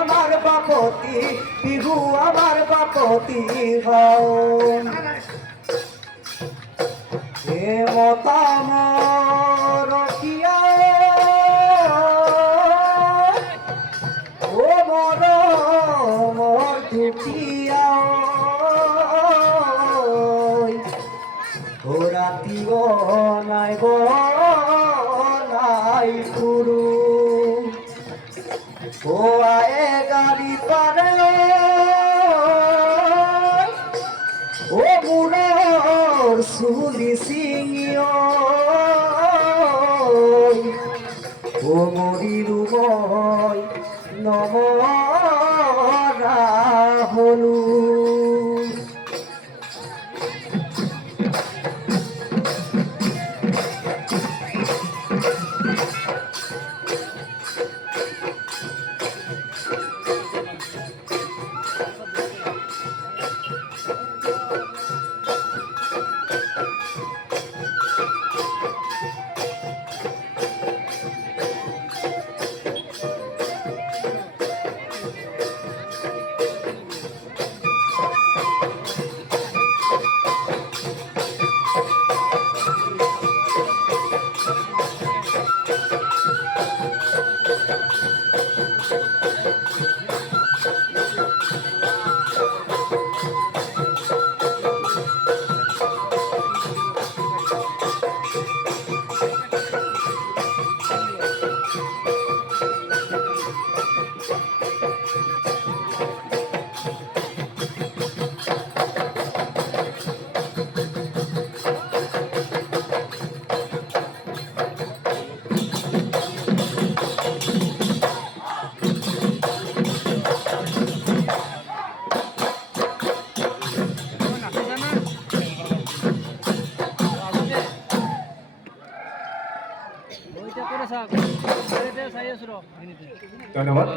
আমার বাপতি বিহু আমার বাপতি হও এ মতাম রকিয়া ও মর মোর দুটিয়া ও রাতি নাই নাই গুরু ও আয়ে গাড়ি পারে ও মুরার সুলি সিংহ ও মরিরু মই নমরা হলু ধন্যবাদ।